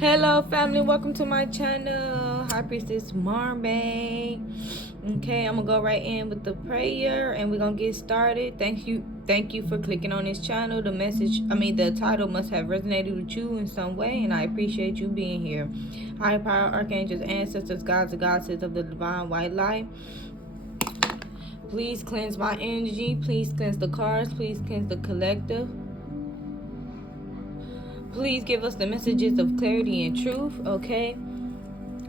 Hello family, welcome to my channel. High Priestess Marmay. Okay, I'm gonna go right in with the prayer and we're gonna get started. Thank you for clicking on this channel. The title must have resonated with you in some way, and I appreciate you being here. High power, archangels, ancestors, gods, and goddesses of the divine white light, please cleanse my energy, please cleanse the cards, please cleanse the collective. Please give us the messages of clarity and truth, okay?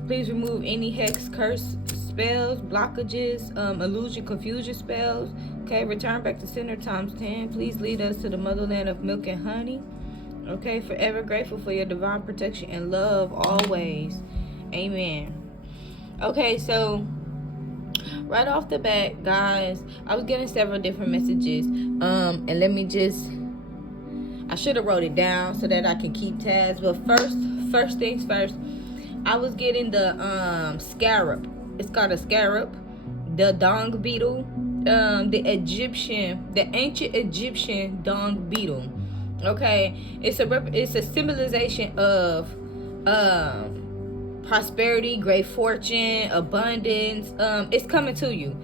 Please remove any hex, curse, spells, blockages, illusion, confusion spells, okay? Return back to center times 10. Please lead us to the motherland of milk and honey, okay? Forever grateful for your divine protection and love always. Amen. Okay, so right off the bat, guys, I was getting several different messages. And let me just... I should have wrote it down so that I can keep tabs. But first things first, I was getting the scarab. It's called a scarab. The dung beetle. The ancient Egyptian dung beetle. Okay, it's a symbolization of prosperity, great fortune, abundance. It's coming to you.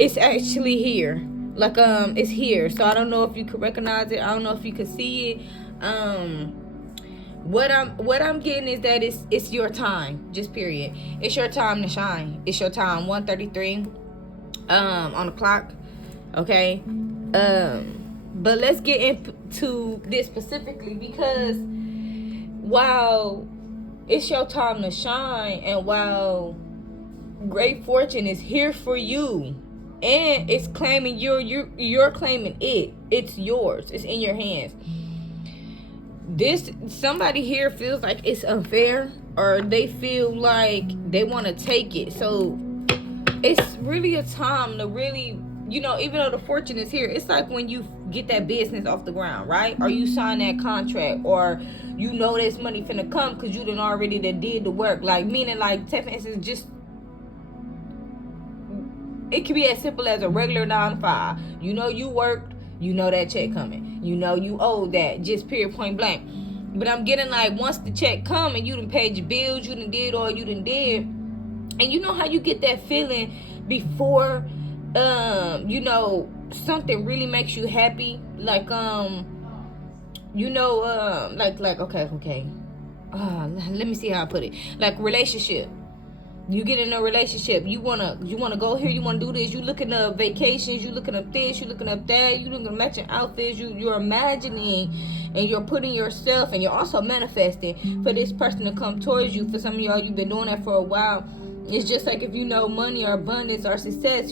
It's actually here. Like it's here. So I don't know if you could recognize it. I don't know if you could see it. What I'm getting is that it's your time. Just period. It's your time to shine. It's your time. 1:33 on the clock. Okay. But let's get into this specifically, because while it's your time to shine and while great fortune is here for you, and it's claiming you're claiming it. It's yours. It's in your hands. Somebody here feels like it's unfair, or they feel like they want to take it. So it's really a time to really, even though the fortune is here, it's like when you get that business off the ground, right? Or you sign that contract, or this money finna come because you done already did the work. Like, meaning, like, technically, it's just, it could be as simple as a regular 9 to 5. You worked, that check coming. You owe that, just period, point blank. But I'm getting like, once the check come and you done paid your bills, you done did all you done did. And you know how you get that feeling before, something really makes you happy? Like, okay. Let me see how I put it. Like, relationship. You get in a relationship, you wanna go here, you wanna do this, you looking up vacations, you looking up this, you looking up that, you looking at matching outfits, you're imagining, and you're putting yourself, and you're also manifesting for this person to come towards you. For some of y'all, you've been doing that for a while. It's just like, if money or abundance or success,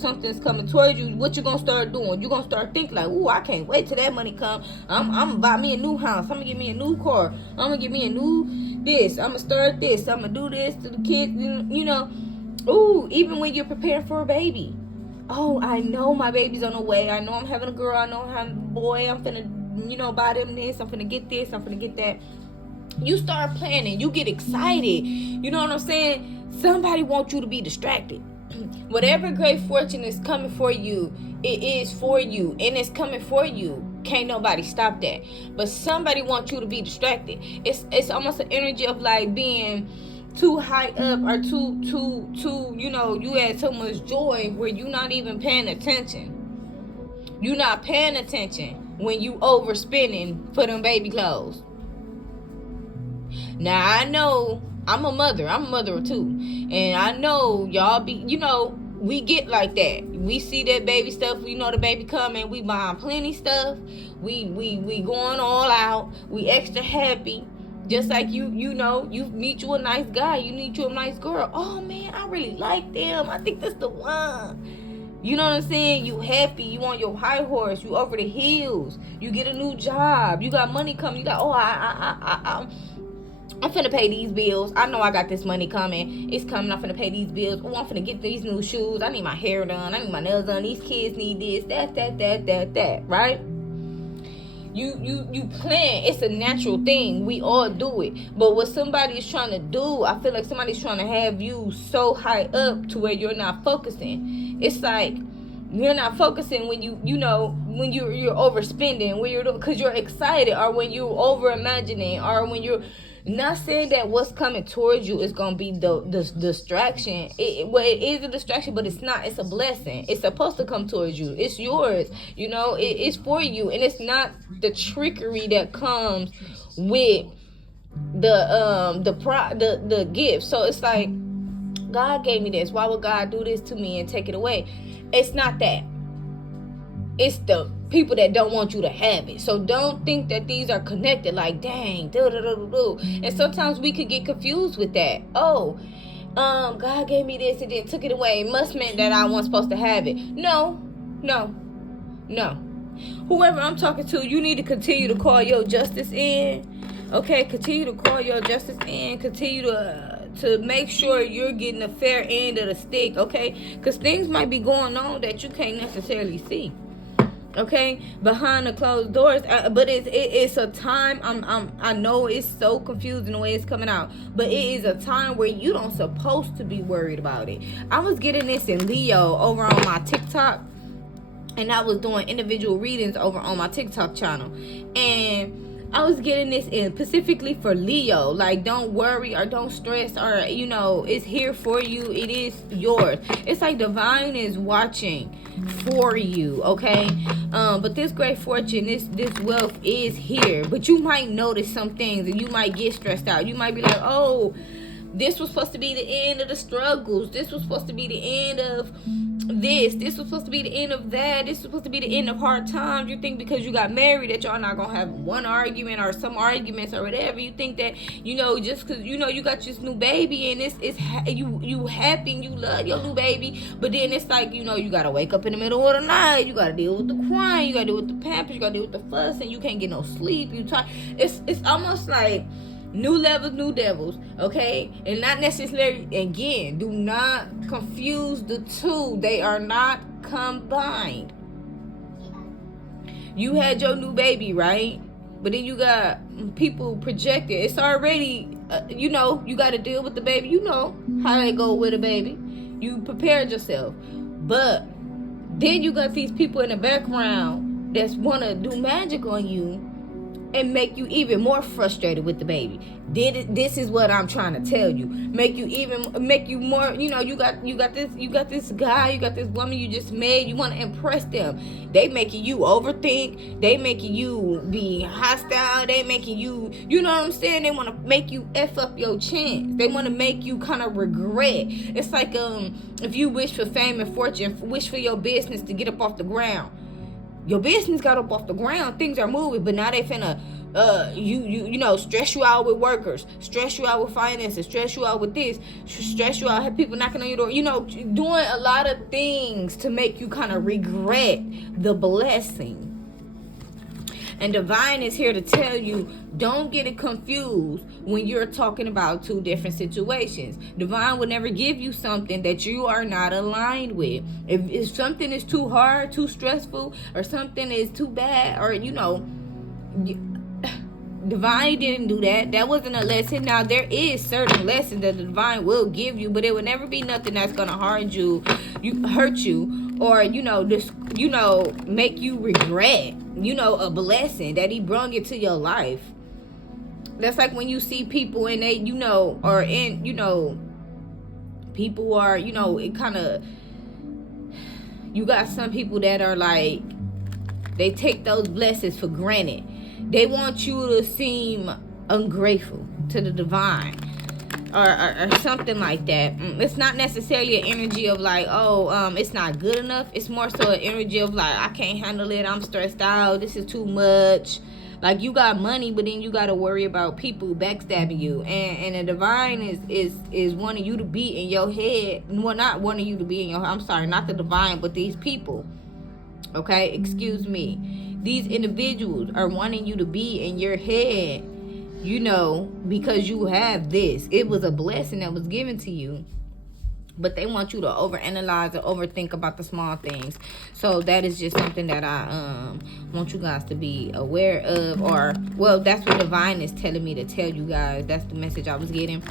something's coming towards you, what you gonna start doing? You're gonna start thinking like, ooh, I can't wait till that money come. I'm gonna buy me a new house, I'm gonna get me a new car, I'm gonna get me a new this, I'm gonna start this, I'm gonna do this to the kids, Ooh, even when you're preparing for a baby. Oh, I know my baby's on the way, I know I'm having a girl, I know I'm having a boy, I'm finna, buy them this, I'm finna get this, I'm finna get that. You start planning, you get excited, you know what I'm saying? Somebody wants you to be distracted. Whatever great fortune is coming for you, it is for you, and it's coming for you. Can't nobody stop that. But somebody wants you to be distracted. It's almost an energy of like being too high up, or too you had so much joy where you're not even paying attention. You're not paying attention when you overspending for them baby clothes. Now, I know I'm a mother too, and I know y'all be, we get like that. We see that baby stuff, we know the baby coming, we buying plenty stuff, we going all out, we extra happy. Just like you meet you a nice guy, you meet you a nice girl. Oh man, I really like them, I think that's the one. You know what I'm saying? You happy, you on your high horse, you over the hills, you get a new job, you got money coming, you got, I'm finna pay these bills. I know I got this money coming. It's coming. I'm finna pay these bills. Oh, I'm finna get these new shoes. I need my hair done. I need my nails done. These kids need this, that, right? You plan. It's a natural thing. We all do it. But what somebody's trying to do, I feel like somebody's trying to have you so high up to where you're not focusing. It's like you're not focusing when when you're overspending, when because you're excited, or when you're over imagining, or when you're Not saying that what's coming towards you is gonna be the distraction. Well, it is a distraction, but it's not. It's a blessing. It's supposed to come towards you. It's yours. You know, it's for you, and it's not the trickery that comes with the gift. So it's like, God gave me this. Why would God do this to me and take it away? It's not that. It's the people that don't want you to have it. So don't think that these are connected, like, dang, and sometimes we could get confused with that. Oh, God gave me this and then took it away. It must mean that I wasn't supposed to have it. No. Whoever I'm talking to, you need to continue to call your justice in. Okay, continue to call your justice in. Continue to make sure you're getting a fair end of the stick, okay? Because things might be going on that you can't necessarily see, okay, behind the closed doors. But it's a time. I know it's so confusing the way it's coming out, but it is a time where you don't supposed to be worried about it. I was getting this in Leo over on my TikTok, and I was doing individual readings over on my TikTok channel, and I was getting this in specifically for Leo. Like, don't worry or don't stress, or, you know, it's here for you. It is yours. It's like divine is watching for you, okay? But this great fortune, this wealth is here. But you might notice some things and you might get stressed out. You might be like, oh, this was supposed to be the end of the struggles. This was supposed to be the end of this. This was supposed to be the end of that. This was supposed to be the end of hard times. You think because you got married that y'all not gonna have one argument or some arguments or whatever. You think that, you know, just because, you know, you got this new baby and you happy and you love your new baby, but then it's like, you know, you gotta wake up in the middle of the night. You gotta deal with the crying. You gotta deal with the pampers. You gotta deal with the fuss, and you can't get no sleep. You try. It's almost like new levels, new devils, okay? And not necessarily, again, do not confuse the two. They are not combined. You had your new baby, right? But then you got people projected. It's already, you know, you got to deal with the baby. You know how they go with a baby. You prepared yourself. But then you got these people in the background that want to do magic on you and make you even more frustrated with the baby. This is what I'm trying to tell you. Make you more, you know, you got this guy, you got this woman you just met, you want to impress them. They making you overthink, they making you be hostile, they making you, you know what I'm saying? They want to make you F up your chance. They want to make you kind of regret. It's like if you wish for fame and fortune, wish for your business to get up off the ground. Your business got up off the ground, things are moving, but now they finna you know, stress you out with workers, stress you out with finances, stress you out with this, stress you out, have people knocking on your door, you know, doing a lot of things to make you kind of regret the blessing. And divine is here to tell you, don't get it confused when you're talking about two different situations. Divine will never give you something that you are not aligned with. If something is too hard, too stressful, or something is too bad, or, you know, divine didn't do that. That wasn't a lesson. Now, there is certain lessons that the divine will give you, but it will never be nothing that's gonna hurt you, or, you know, just, you know, make you regret, you know, a blessing that he brought into your life. That's like when you see people and they, you know, are in, you know, people are, you know, it kind of, you got some people that are like, they take those blessings for granted. They want you to seem ungrateful to the divine, or something like that. It's not necessarily an energy of like, oh, it's not good enough. It's more so an energy of like, I can't handle it. I'm stressed out. This is too much. Like, you got money, but then you got to worry about people backstabbing you. And the divine is wanting you to be in your head. Well, not wanting you to be in your head. I'm sorry, not the divine, but these people. Okay, excuse me. These individuals are wanting you to be in your head, you know, because you have this. It was a blessing that was given to you. But they want you to overanalyze and overthink about the small things. So that is just something that I want you guys to be aware of. Or, well, that's what divine is telling me to tell you guys. That's the message I was getting.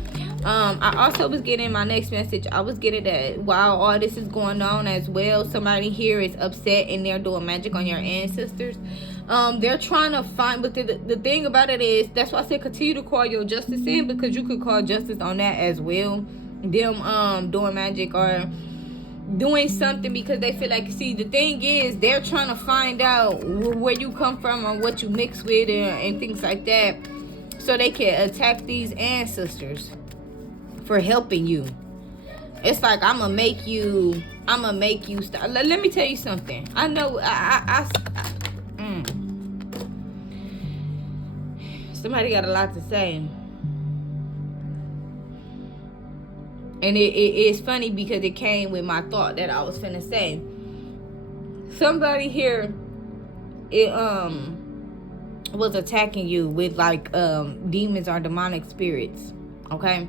I also was getting my next message. I was getting that while all this is going on as well, somebody here is upset and they're doing magic on your ancestors. They're trying to find, but the thing about it is, that's why I said continue to call your justice in, because you could call justice on that as well. Them doing magic or doing something because they feel like, see, the thing is, they're trying to find out where you come from or what you mix with and things like that, so they can attack these ancestors for helping you. It's like, I'm gonna make you stop. Let me tell you something. I know somebody got a lot to say. And it's funny because it came with my thought that I was finna say. Somebody here, was attacking you with like demons or demonic spirits. Okay,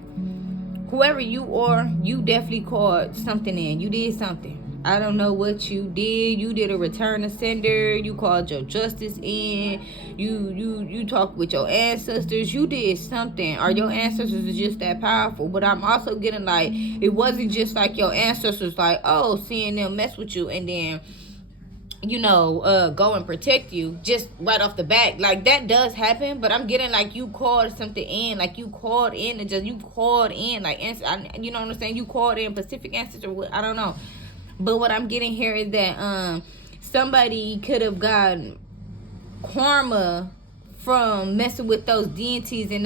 whoever you are, you definitely called something in. You did something. I don't know what you did. You did a return to sender. You called your justice in. You talked with your ancestors. You did something. Or your ancestors are just that powerful. But I'm also getting like, it wasn't just like your ancestors like, oh, seeing them mess with you and then, you know, go and protect you just right off the bat. Like, that does happen, but I'm getting like you called something in, like you called in and just, you called in like, you know what I'm saying? You called in Pacific ancestor, I don't know. But what I'm getting here is that somebody could have gotten karma from messing with those deities and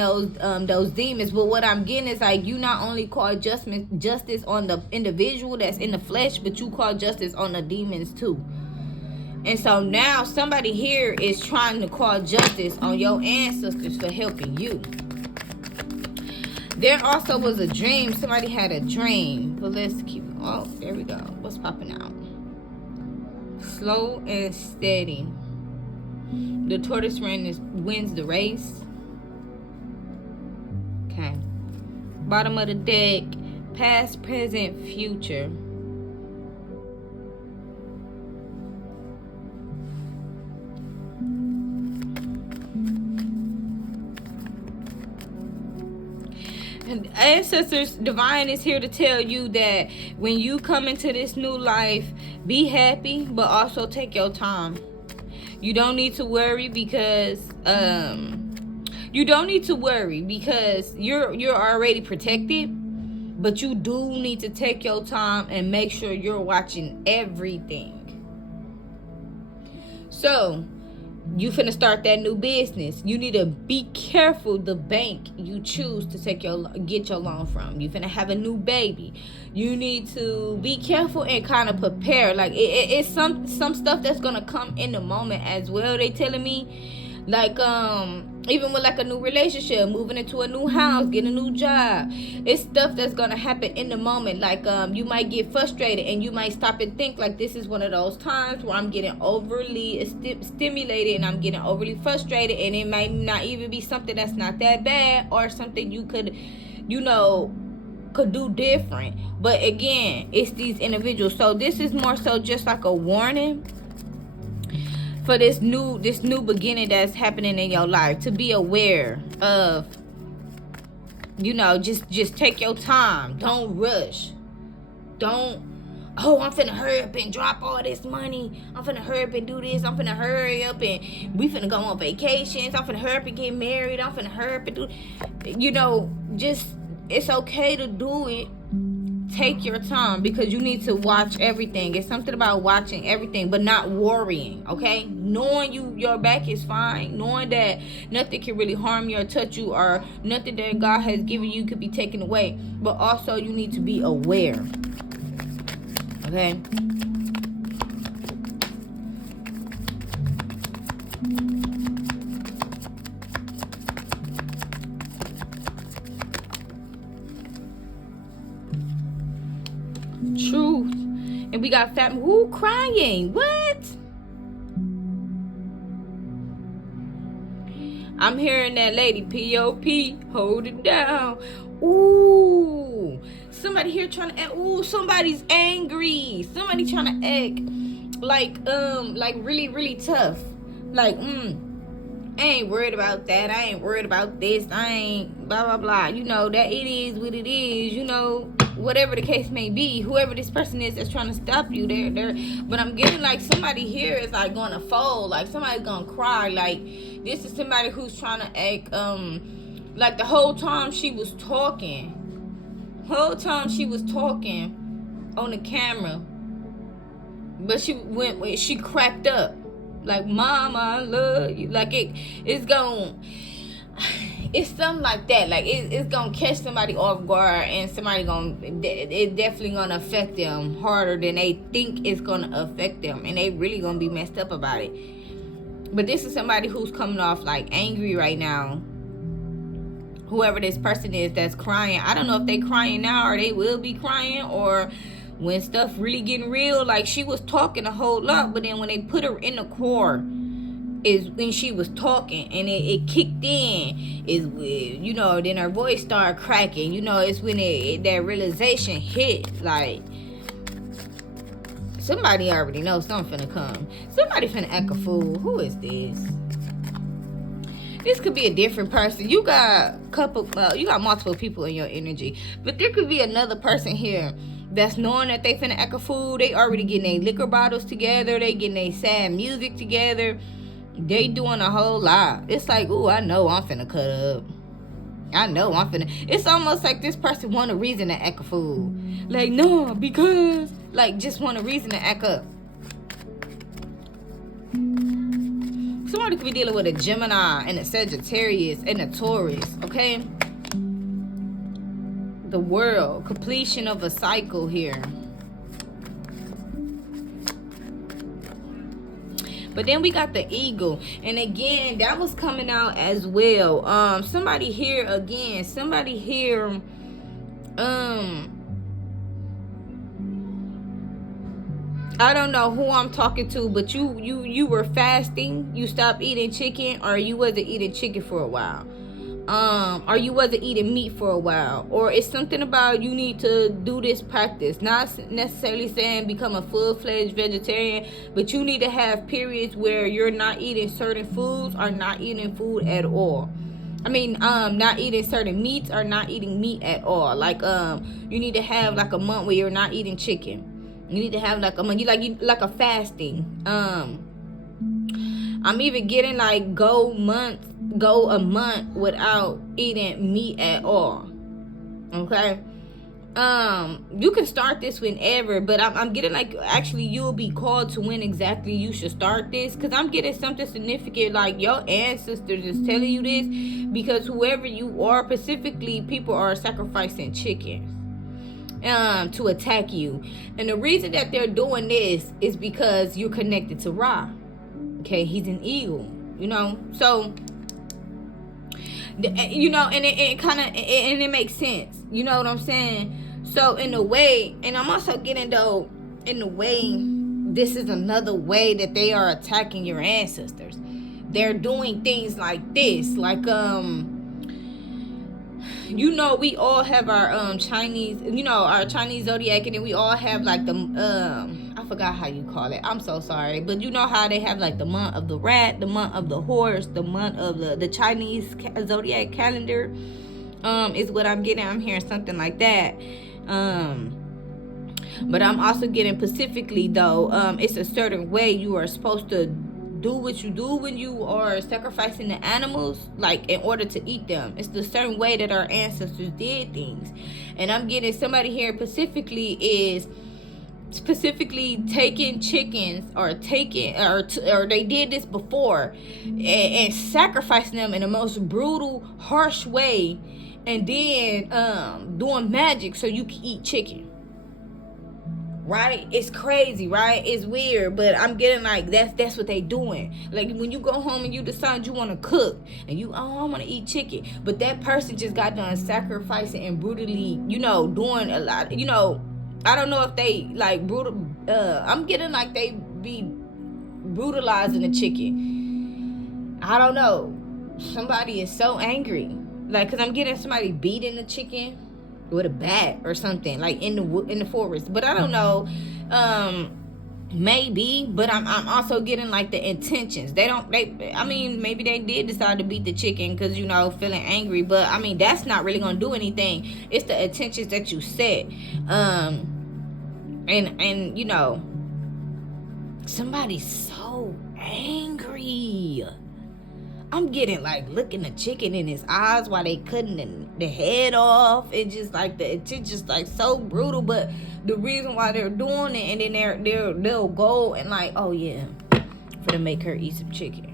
those demons. But what I'm getting is like, you not only call justice on the individual that's in the flesh, but you call justice on the demons too. And so now somebody here is trying to call justice on your ancestors for helping you. There also was a dream. Somebody had a dream. But let's keep, oh, there we go. What's popping out? Slow and steady. The tortoise wins the race. Okay. Bottom of the deck. Past, present, future. Ancestors divine is here to tell you that when you come into this new life, be happy, but also take your time. You don't need to worry because you're already protected, but you do need to take your time and make sure you're watching everything. So you finna start that new business. You need to be careful the bank you choose to get your loan from. You finna have a new baby. You need to be careful and kind of prepare. Like it's some stuff that's gonna come in the moment as well. They telling me, like even with like a new relationship, moving into a new house, getting a new job, it's stuff that's gonna happen in the moment. Like you might get frustrated and you might stop and think like, this is one of those times where I'm getting overly stimulated and I'm getting overly frustrated, and it might not even be something that's not that bad or something you could, you know, could do different. But again, it's these individuals. So this is more so just like a warning for this new beginning that's happening in your life, to be aware of, you know, just take your time. Don't rush. Don't, oh, I'm finna hurry up and drop all this money. I'm finna hurry up and do this. I'm finna hurry up and we finna go on vacations. I'm finna hurry up and get married. I'm finna hurry up and do, you know, just, it's okay to do it. Take your time, because you need to watch everything. It's something about watching everything, but not worrying, okay? Knowing your back is fine. Knowing that nothing can really harm you or touch you, or nothing that God has given you could be taken away. But also you need to be aware, okay? Truth. And we got family. Who crying? What? I'm hearing that lady. P.O.P. Hold it down. Ooh. Somebody here trying to act. Ooh, somebody's angry. Somebody trying to act like really, really tough. Like, I ain't worried about that. I ain't worried about this. I ain't blah, blah, blah. You know, that it is what it is, you know. whatever the case may be, whoever this person is that's trying to stop you, but I'm getting like somebody here is like gonna fold, like somebody's gonna cry. Like this is somebody who's trying to act like the whole time she was talking on the camera, but she cracked up like, mama, I love you. Like it's something like that. Like it's gonna catch somebody off guard, and it's definitely gonna affect them harder than they think it's gonna affect them, and they really gonna be messed up about it. But this is somebody who's coming off like angry right now. Whoever this person is that's crying, I don't know if they crying now or they will be crying, or when stuff really getting real. Like she was talking a whole lot, but then when they put her in the core is when she was talking, and it kicked in, is when, then her voice started cracking. It's when that realization hit. Like somebody already knows something finna come. Somebody finna act a fool. Who is this? This could be a different person. You got multiple people in your energy, but there could be another person here that's knowing that they finna act a fool. They already getting their liquor bottles together. They getting their sad music together. They doing a whole lot. It's like, ooh, I know I'm finna cut up. I know I'm finna. It's almost like this person want a reason to act a fool. Like, no, because like just want a reason to act up. Somebody could be dealing with a Gemini and a Sagittarius and a Taurus, okay? The world, completion of a cycle here. But then we got the eagle, and again, that was coming out as well. Somebody here, I don't know who I'm talking to, but you were fasting. You stopped eating chicken, or you wasn't eating chicken for a while. Or you wasn't eating meat for a while. Or it's something about you need to do this practice. Not necessarily saying become a full-fledged vegetarian, but you need to have periods where you're not eating certain foods or not eating food at all. I mean, not eating certain meats or not eating meat at all. Like, you need to have like a month where you're not eating chicken. You need to have like a month, like a fasting. I'm even getting like go a month without eating meat at all. Okay. You can start this whenever, but I'm getting like actually you'll be called to when exactly you should start this, because I'm getting something significant, like your ancestors is telling you this, because whoever you are, specifically people are sacrificing chickens to attack you, and the reason that they're doing this is because you're connected to Ra. Okay, he's an eagle, so and it kind of and it makes sense, you know what I'm saying? So in a way, and I'm also getting though, in a way, this is another way that they are attacking your ancestors. They're doing things like this, like we all have our Chinese, our Chinese zodiac, and then we all have like the I forgot how you call it. I'm so sorry, but you know how they have like the month of the rat, the month of the horse, the month of the Chinese zodiac calendar. Is what I'm getting. I'm hearing something like that. But I'm also getting specifically though, it's a certain way you are supposed to do what you do when you are sacrificing the animals, like in order to eat them. It's the certain way that our ancestors did things. And I'm getting somebody here specifically taking chickens or they did this before and sacrificing them in the most brutal, harsh way, and then doing magic so you can eat chicken. Right? It's crazy, right? It's weird, but I'm getting like that's what they doing. Like when you go home and you decide you want to cook and I want to eat chicken, but that person just got done sacrificing and brutally, doing a lot. I don't know if they like brutal. I'm getting like they be brutalizing the chicken. I don't know. Somebody is so angry, like, cause I'm getting somebody beating the chicken with a bat or something, like in the forest, but I don't know. Maybe, but I'm also getting like the intentions. I mean, maybe they did decide to beat the chicken because, you know, feeling angry, but I mean, that's not really gonna do anything. It's the intentions that you set. And you know, somebody's so angry. I'm getting like looking the chicken in his eyes while they cutting the head off, and just like it's just like so brutal. But the reason why they're doing it, and then they'll go and like, oh yeah, I'm gonna make her eat some chicken.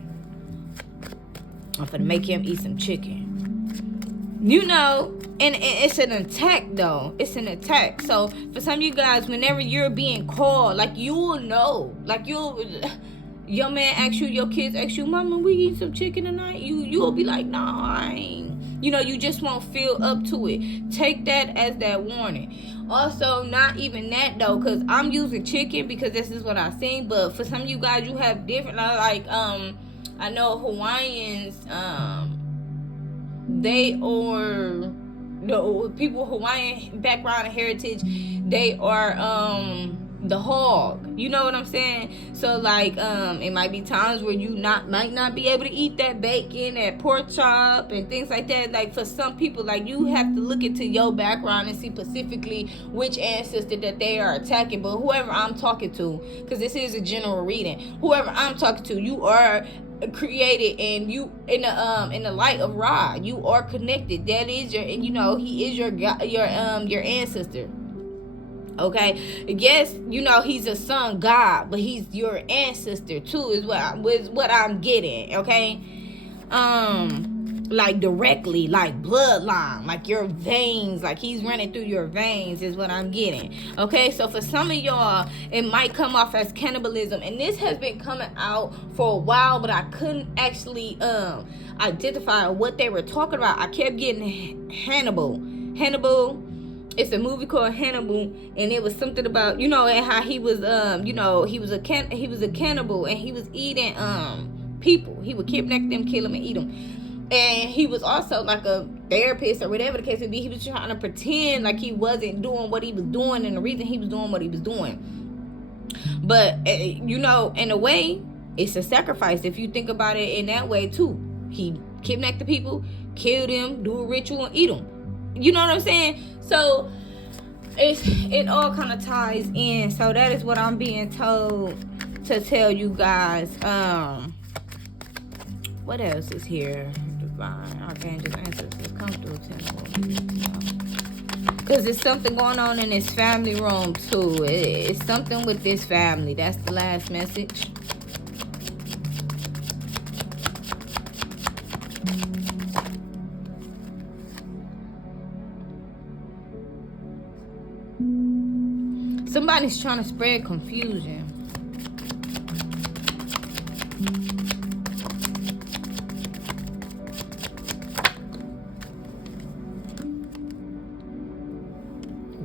I'm gonna make him eat some chicken. You know, and it's an attack though. It's an attack. So for some of you guys, whenever you're being called, like you'll know, like your man asks you, your kids ask you, Mama, we eat some chicken tonight? You'll be like, nah, I ain't. You know, you just won't feel up to it. Take that as that warning. Also, not even that though, because I'm using chicken because this is what I've seen. But for some of you guys, you have different, like, I know Hawaiians, they are, the people Hawaiian background and heritage, they are, the hog, you know what I'm saying? So like it might be times where you might not be able to eat that bacon, that pork chop and things like that. Like for some people, like you have to look into your background and see specifically which ancestor that they are attacking. But whoever I'm talking to, because this is a general reading, whoever I'm talking to, you are created, and you in the light of Ra, you are connected. That is your, and you know, he is your God, your ancestor. Okay, yes, you know, he's a son God, but he's your ancestor too, is what I'm getting. Okay, like directly, like bloodline, like your veins, like he's running through your veins is what I'm getting. Okay, so for some of y'all, it might come off as cannibalism, and this has been coming out for a while, but I couldn't actually identify what they were talking about. I kept getting Hannibal. It's a movie called Hannibal, and it was something about, you know, and how he was you know, he was a cannibal, and he was eating people. He would kidnap them, kill them, and eat them. And he was also like a therapist or whatever the case may be. He was trying to pretend like he wasn't doing what he was doing, and the reason he was doing what he was doing. But you know, in a way, it's a sacrifice if you think about it in that way too. He kidnapped the people, killed them, do a ritual, and eat them. You know what I'm saying? So it all kind of ties in. So that is what I'm being told to tell you guys. What else is here? Divine archangels, ancestors, come through, because there's something going on in this family room too. It's something with this family. That's the last message. Somebody's trying to spread confusion.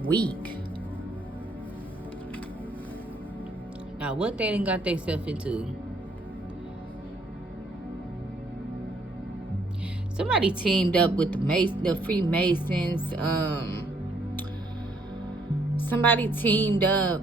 Weak. Now, what they done got themselves into? Somebody teamed up with the Freemasons. Somebody teamed up.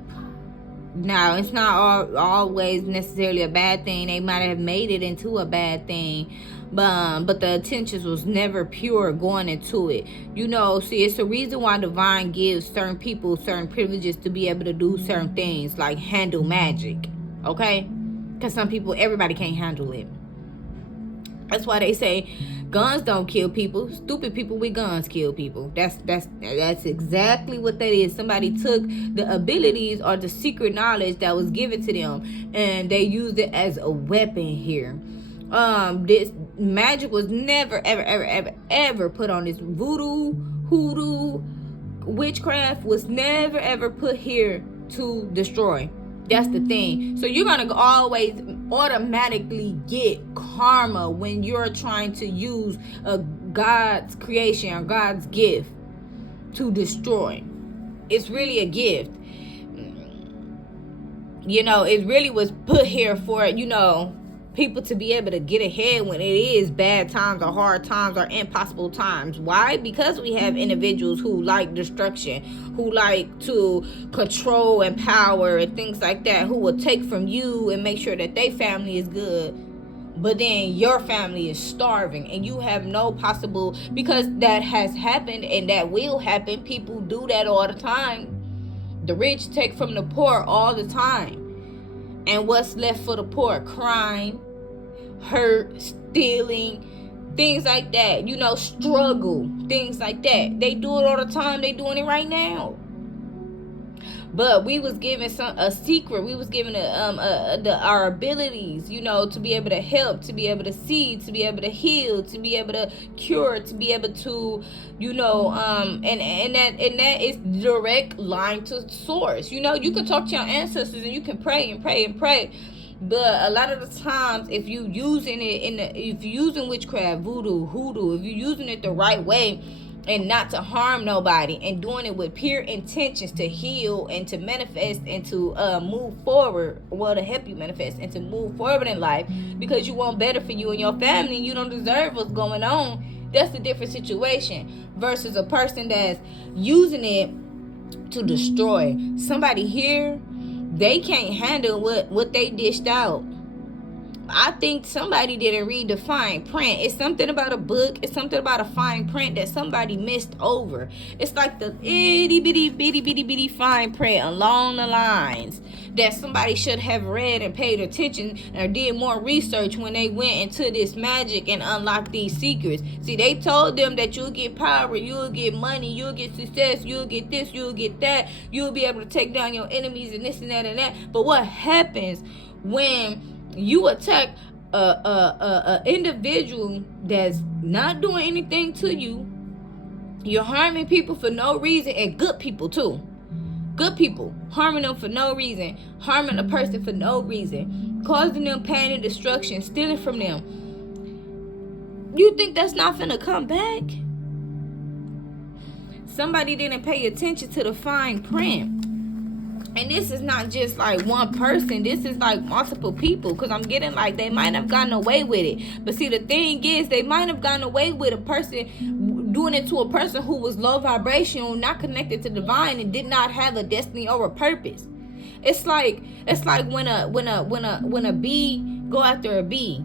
Now, it's not always necessarily a bad thing. They might have made it into a bad thing. But the intentions was never pure going into it. You know, see, it's the reason why Divine gives certain people certain privileges to be able to do certain things, like handle magic. Okay? Because some people, everybody can't handle it. That's why they say guns don't kill people. Stupid people with guns kill people. That's exactly what that is. Somebody took the abilities or the secret knowledge that was given to them, and they used it as a weapon here. This magic was never ever put on this. Voodoo, hoodoo, witchcraft was never ever put here to destroy. That's the thing. So you're gonna always automatically get karma when you're trying to use a God's creation or God's gift to destroy. It's really a gift. You know, it really was put here for, you know, people to be able to get ahead when it is bad times or hard times or impossible times. Why? Because we have individuals who like destruction, who like to control and power and things like that, who will take from you and make sure that their family is good, but then your family is starving and you have no possible, because that has happened and that will happen. People do that all the time. The rich take from the poor all the time. And what's left for the poor? Crime, hurt, stealing, things like that. You know, struggle, things like that. They do it all the time. They doing it right now. But we was given a secret. We was given our abilities, you know, to be able to help, to be able to see, to be able to heal, to be able to cure, to be able to, you know, and that is direct line to source. You know, you can talk to your ancestors and you can pray and pray and pray. But a lot of the times, if you using it if you're using witchcraft, voodoo, hoodoo, if you're using it the right way, and not to harm nobody, and doing it with pure intentions to heal and to manifest and to move forward, well, to help you manifest and to move forward in life, because you want better for you and your family and you don't deserve what's going on, that's a different situation versus a person that's using it to destroy. Somebody here, they can't handle what they dished out. I think somebody didn't read the fine print. It's something about a book. It's something about a fine print that somebody missed over. It's like the itty bitty fine print along the lines that somebody should have read and paid attention or did more research when they went into this magic and unlocked these secrets. See, they told them that you'll get power, you'll get money, you'll get success, you'll get this, you'll get that, you'll be able to take down your enemies and this and that and that. But what happens when you attack a individual that's not doing anything to you? You're harming people for no reason, and good people too. Good people, harming them for no reason, harming a person for no reason, causing them pain and destruction, stealing from them. You think that's not finna come back? Somebody didn't pay attention to the fine print. And this is not just like one person. This is like multiple people. Because I'm getting like they might have gotten away with it. But see, the thing is, they might have gotten away with a person doing it to a person who was low vibrational, not connected to divine, and did not have a destiny or a purpose. It's like when a bee go after a bee,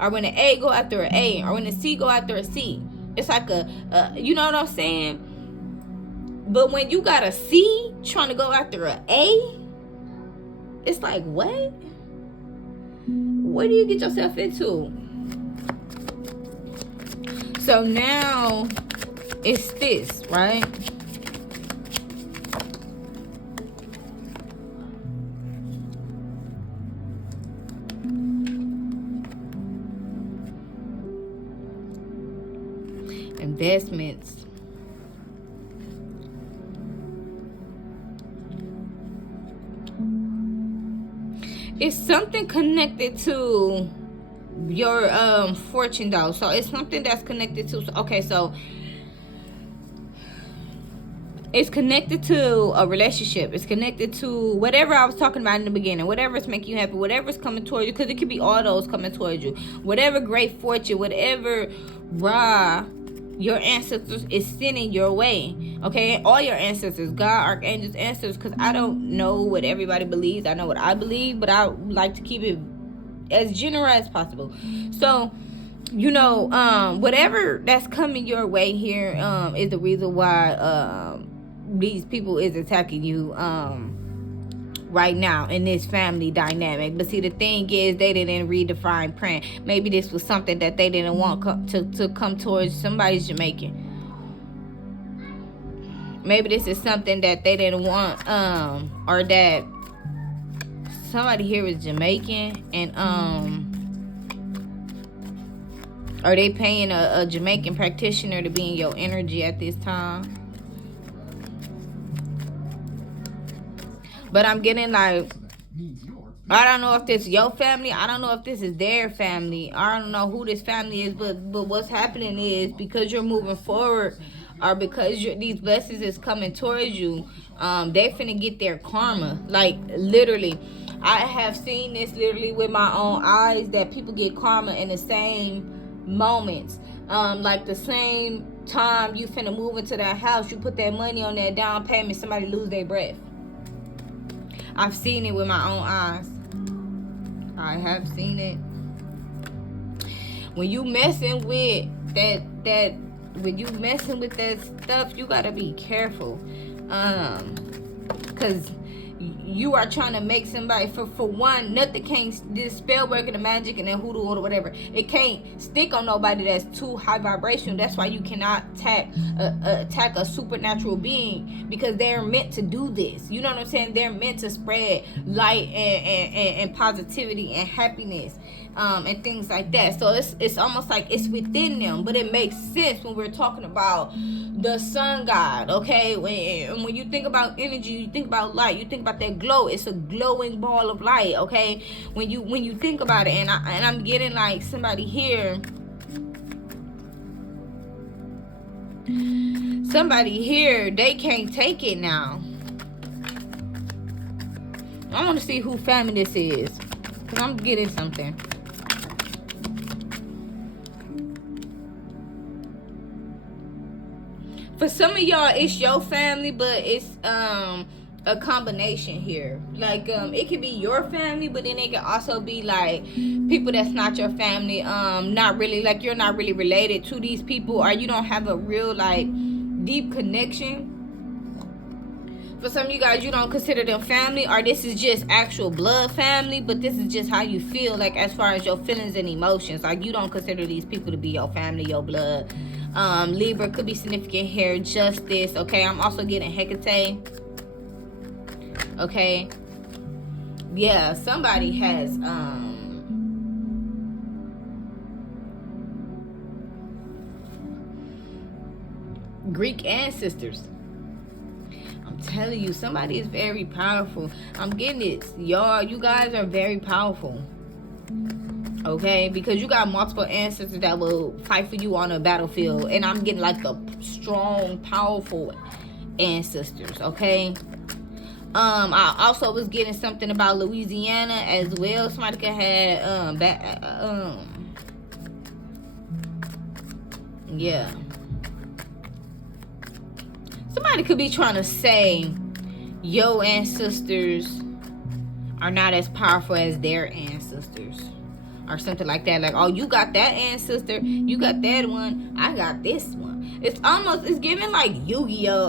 or when an A go after an A, or when a C go after a C. It's like a you know what I'm saying? But when you got a C trying to go after an A, it's like, what? What do you get yourself into? So now it's this, right? Investments. It's something connected to your fortune though. So it's something that's connected to, okay, so it's connected to a relationship. It's connected to whatever I was talking about in the beginning. Whatever's making you happy, whatever's coming towards you, because it could be all those coming towards you. Whatever great fortune, whatever your ancestors is sending your way, okay? All your ancestors, God, archangels, ancestors, because I don't know what everybody believes. I know what I believe, but I like to keep it as general as possible. So, you know, whatever that's coming your way here is the reason why these people is attacking you right now in this family dynamic. But see, the thing is, they didn't read the fine print. Maybe this was something that they didn't want to come towards somebody's Jamaican. Maybe this is something that they didn't want, or that somebody here is Jamaican, and are they paying a Jamaican practitioner to be in your energy at this time? But I'm getting like, I don't know if this is your family. I don't know if this is their family. I don't know who this family is. But what's happening is, because you're moving forward, or because these blessings is coming towards you, they finna get their karma. Like, literally. I have seen this literally with my own eyes, that people get karma in the same moments. Like the same time you finna move into that house, you put that money on that down payment, somebody lose their breath. I've seen it with my own eyes. I have seen it. When you messing with that when you messing with that stuff, you gotta be careful. Cause you are trying to make somebody, for one, nothing can't, this spell work and the magic and then hoodoo or whatever, it can't stick on nobody that's too high vibration. That's why you cannot attack a supernatural being, because they're meant to do this. You know what I'm saying? They're meant to spread light and positivity and happiness, and things like that. So it's almost like it's within them, but it makes sense when we're talking about the sun god. Okay, when you think about energy, you think about light, you think about that glow. It's a glowing ball of light. Okay, when you think about it, and I'm getting like somebody here they can't take it now. I want to see who family this is, because I'm getting something. For some of y'all, it's your family, but it's a combination here. Like it could be your family, but then it can also be like people that's not your family. Not really, like you're not really related to these people, or you don't have a real like deep connection. For some of you guys, you don't consider them family, or this is just actual blood family, but this is just how you feel, like as far as your feelings and emotions. Like you don't consider these people to be your family, your blood. Libra could be significant here, justice. Okay, I'm also getting Hecate. Okay, yeah, somebody has Greek ancestors. I'm telling you, somebody is very powerful. I'm getting it, y'all. You guys are very powerful. Okay, because you got multiple ancestors that will fight for you on a battlefield, and I'm getting like the strong, powerful ancestors. Okay, I also was getting something about Louisiana as well. Somebody could have yeah, somebody could be trying to say your ancestors are not as powerful as their ancestors, or something like that. Like, oh, you got that ancestor, you got that one, I got this one. It's giving like Yu-Gi-Oh,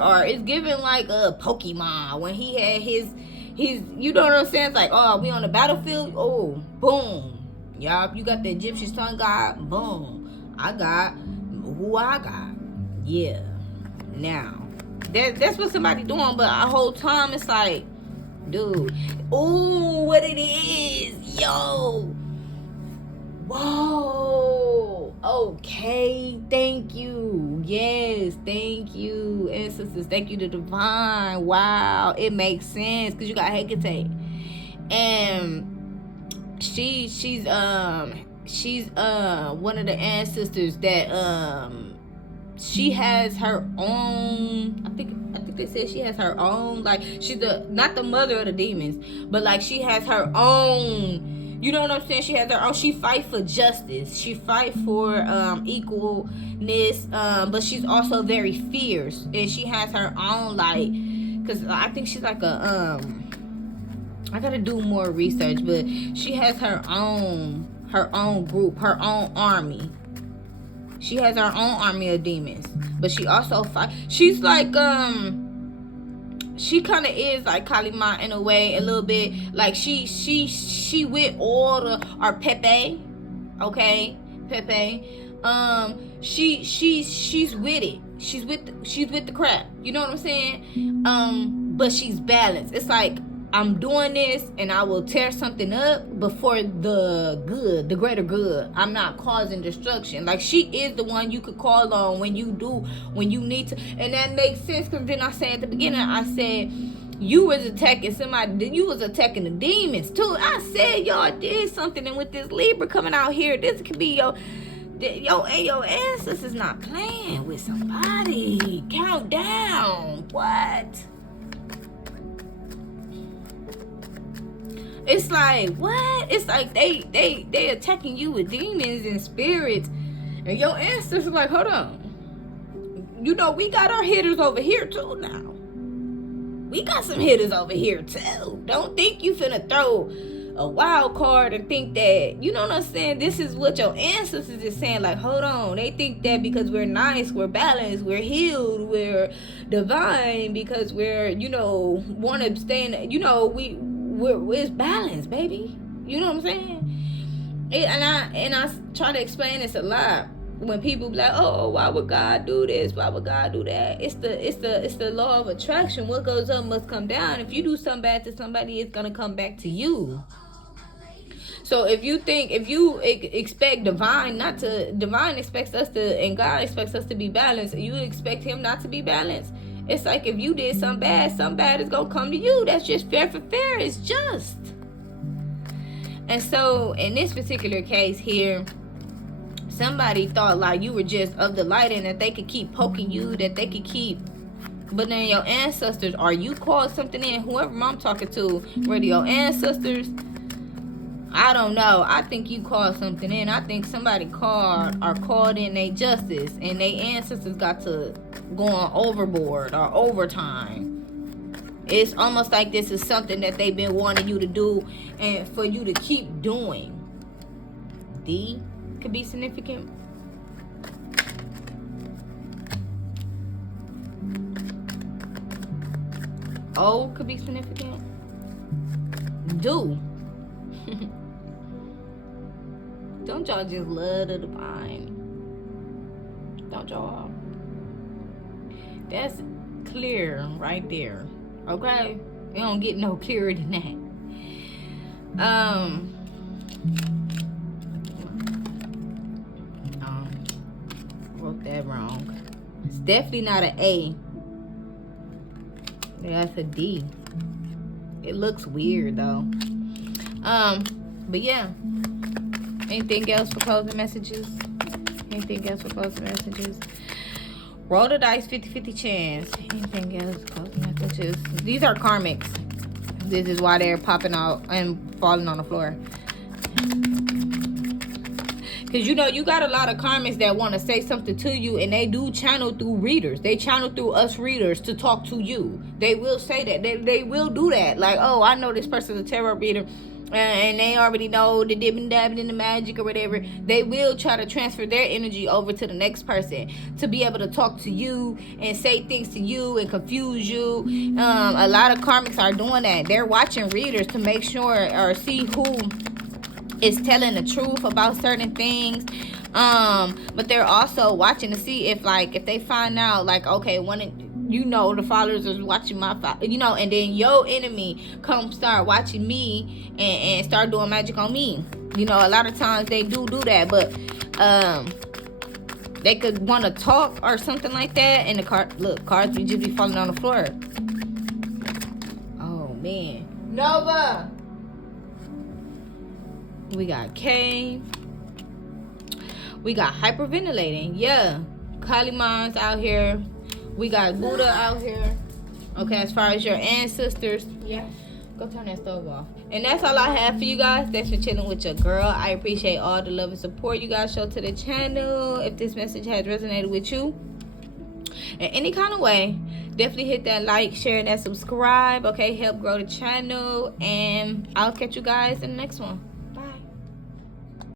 or it's giving like a Pokemon when he had his you know what I'm saying? It's like, oh, we on the battlefield, oh, boom, y'all, you got the Egyptian sun god, boom, I got who I got. Yeah, now that's what somebody doing, but the whole time it's like, dude, ooh, what it is, yo. Whoa. Okay. Thank you. Yes. Thank you, ancestors. Thank you to divine. Wow. It makes sense because you got Hecate, and she's one of the ancestors that she has her own. I think they said she has her own. Like, she's not the mother of the demons, but like she has her own. You know what I'm saying? She has her own. She fight for justice. She fight for equalness. But she's also very fierce, and she has her own, like, cause I think she's like a I gotta do more research, but she has her own group, her own army. She has her own army of demons, but she also fight. She's like she kind of is like Kalima in a way, a little bit. Like she with all the, or Pepe, okay, Pepe. She's with it. She's with the crap. You know what I'm saying? But she's balanced. It's like, I'm doing this and I will tear something up, but for the good, the greater good. I'm not causing destruction. Like, she is the one you could call on when you need to. And that makes sense, because then I said at the beginning, I said, you was attacking somebody, you was attacking the demons too. I said y'all did something, and with this Libra coming out here, this could be your ancestors not playing with somebody. Count down. What? It's like, what? It's like they attacking you with demons and spirits. And your ancestors like, hold on. You know, we got our hitters over here too now. We got some hitters over here too. Don't think you finna throw a wild card and think that, you know what I'm saying? This is what your ancestors is saying. Like, hold on. They think that because we're nice, we're balanced, we're healed, we're divine, because we're, you know, want to stay in, you know, it's balance, baby. You know what I'm saying? And I try to explain this a lot when people be like, oh, why would God do this? Why would God do that? It's the law of attraction. What goes up must come down. If you do something bad to somebody, it's gonna come back to you. So if you expect divine expects us to, and God expects us to be balanced, you expect him not to be balanced. It's like if you did something bad is gonna come to you. That's just fair for fair. It's just. And so in this particular case here, somebody thought like you were just of the light and that they could keep poking you, that they could keep. But then your ancestors, or you called something in, whoever I'm talking to, whether your ancestors, I don't know. I think you called something in. I think somebody called in their justice, and their ancestors got to go on overboard or overtime. It's almost like this is something that they've been wanting you to do and for you to keep doing. D could be significant. O could be significant. Do. Don't y'all just love the divine? Don't y'all? That's clear right there. Okay? It don't get no clearer than that. Wrote that wrong. It's definitely not an A. Yeah, that's a D. It looks weird though. But yeah. Anything else for closing messages? Anything else for closing messages? Roll the dice, 50-50 chance. Anything else for closing messages? These are karmics. This is why they're popping out and falling on the floor. Because, you know, you got a lot of karmics that want to say something to you, and they do channel through readers. They channel through us readers to talk to you. They will say that. They will do that. Like, oh, I know this person's a tarot reader, and they already know the dibbing dabbing in the magic or whatever. They will try to transfer their energy over to the next person to be able to talk to you and say things to you and confuse you. A lot of karmics are doing that. They're watching readers to make sure or see who is telling the truth about certain things. But they're also watching to see if they find out, like, okay, the followers is watching my and then your enemy come start watching me and start doing magic on me. A lot of times they do that, but they could want to talk or something like that, and the cards would just be falling on the floor. Oh man, Nova. We got K. We got hyperventilating. Yeah, Kaliman's out here. We got Buddha out here. Okay, as far as your ancestors. Yeah. Go turn that stove off. And that's all I have for you guys. Thanks for chilling with your girl. I appreciate all the love and support you guys show to the channel. If this message has resonated with you in any kind of way, definitely hit that like, share, and that subscribe. Okay, help grow the channel. And I'll catch you guys in the next one.